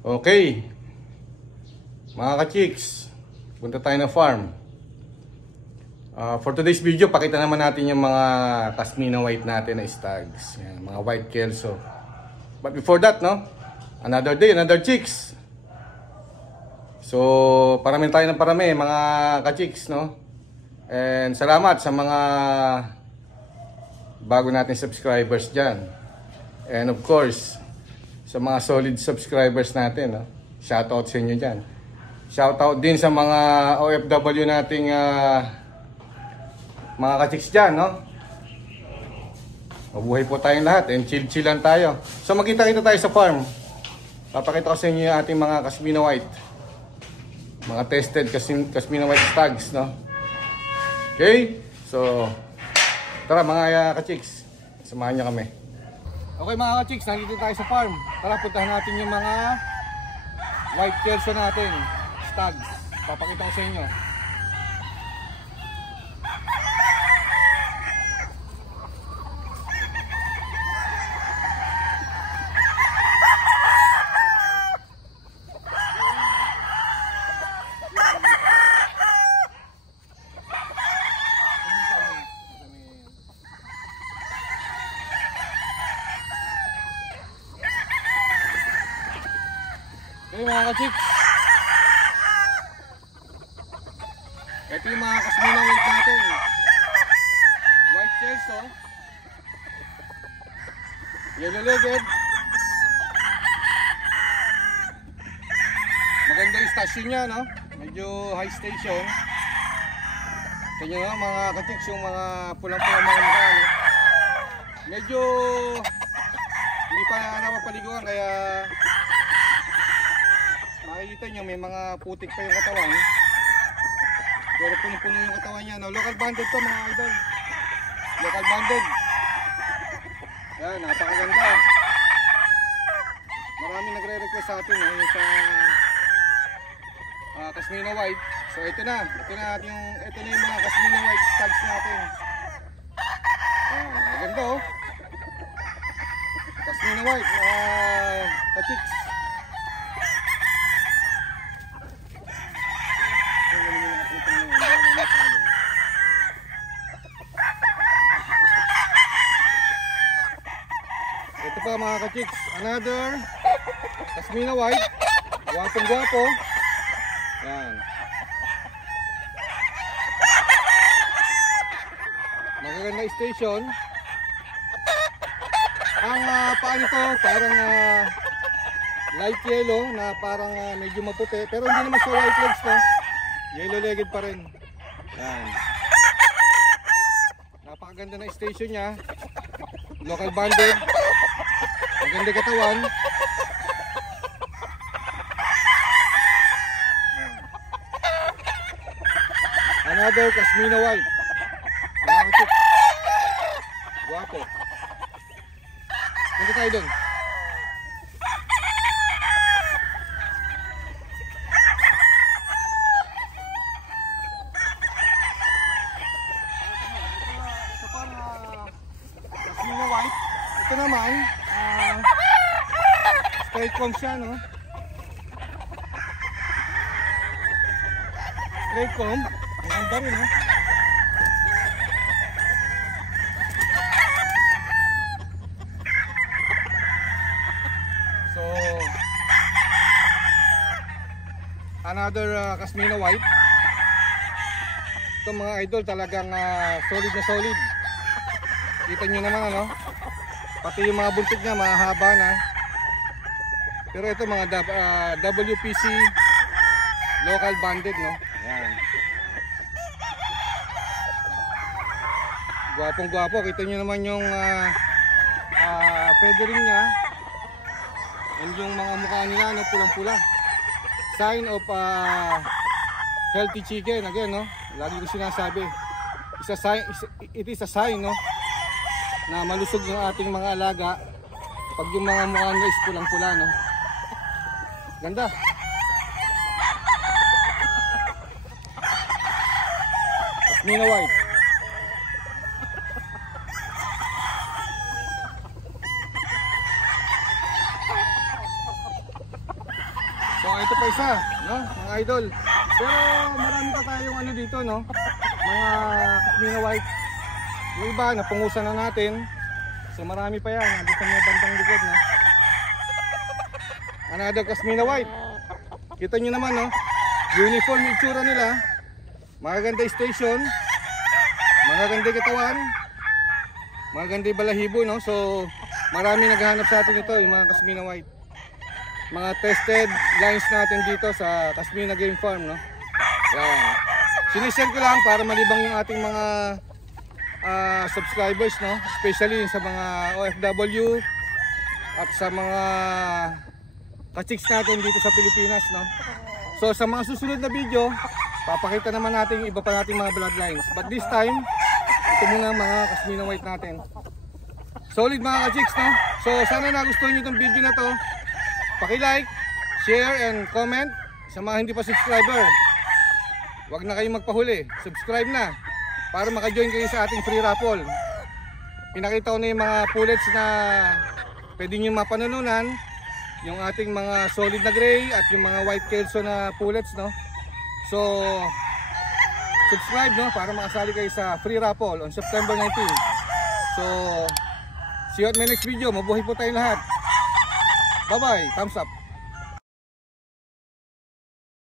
Okay, mga ka-chicks, punta tayo ng farm. For today's video, pakita naman natin yung mga Cashmina white natin na stags. Yan, mga white kelso. But before that, no, another day, another chicks. So, parami tayo ng parami, mga ka-chicks, no. And salamat sa mga bago natin subscribers dyan. And of course, sa mga solid subscribers natin, no? Shoutout sa inyo dyan. Shoutout din sa mga OFW nating mga ka-chicks dyan, no? Mabuhay po tayong lahat and chill lang tayo. So magkita-kita tayo sa farm. Papakita ko sa inyo yung ating mga Cashmina white. Mga tested Cashmina white stags, no? Okay? So tara mga ka-chicks, samahan nyo kami. Okay mga ka-chicks, nandito tayo sa farm. Tara, puntahan natin yung mga white kelso natin, stags. Papakita ko sa inyo. Okay mga ka-chicks, ito yung mga Cashmina white natin. White kelso, yellow legged. Maganda yung station nya, no? Medyo high station. Ito nyo no, mga ka-chicks, yung mga pulang-pulang mga mukha, no? Medyo hindi pa napapaliguan, kaya makikita nyo may mga putik pa yung katawan, pero puno-puno yung katawan niya, no? Local banded to mga idol, local banded. Yan, napakaganda. Marami nagre-request sa atin, no? Yung sa Cashmina white. So ito na yung mga Cashmina white stags natin. Yan, maganda oh, Cashmina white mga ka-chicks. Ito pa mga ka-chicks, another Cashmina white, gwapong gwapo. Yan, magaganda station. Ang paa nito parang light yellow na parang medyo maputi, pero hindi naman sa white legs, no? Yellow legged pa rin. Yan, napakaganda na station nya, local banded, maganda katawan. Another Cashmina white, mga ka-chicks, guwapo. Punta tayo dun. Cashmina white. Ito naman straight comb siya, no? Straight comb, ang ganda rin, no? So another Cashmina white. Ito mga idol, talagang solid na solid. Kita nyo naman, ano? Pati yung mga buntot niya mahaba na. Pero ito mga WPC local banded, no? Yan, gwapong gwapo. Kita nyo naman yung feathering nya and yung mga mukha nila, no? Pulang pula, sign of healthy chicken. Again, no? Lagi ko sinasabi, it is a sign, no? Na malusog yung ating mga alaga pag yung mga mukha nila is pulang-pula, no? Ganda. Cashmina white. So ito pa isa, no, mga idol. Pero marami pa tayong ano dito, no, mga Casmina White. Yung iba, napungusan na natin. So marami pa yan, nandito sa mga bandang likod, no. Another Casmina White. Kita nyo naman, no, uniform yung itsura nila. Magaganda station, magaganda katawan, magaganda balahibo, no. So marami naghahanap sa atin ito, yung mga Casmina White. Mga tested lines natin dito sa Casmina Game Farm, no. Yan. Sinishare ko lang para malibang yung ating mga subscribers, no, especially sa mga OFW at sa mga ka-chicks natin dito sa Pilipinas, no. So sa mga susunod na video, papakita naman natin iba pa nating mga bloodlines. But this time, ito muna mga Casmina White natin. Solid mga ka-chicks, no. So sana nagustuhan nyo itong video na to. Paki-like, share and comment. Sa mga hindi pa subscriber, huwag na kayong magpahuli, subscribe na para maka-join kayo sa ating free raffle. Pinakita ko na yung mga pullets na pwede nyo mapanalunan, yung ating mga solid na gray at yung mga white kelso na pullets, no. So subscribe, no, para makasali kayo sa free raffle on September 19. So see you at my next video. Mabuhay po tayong lahat. Bye bye, thumbs up.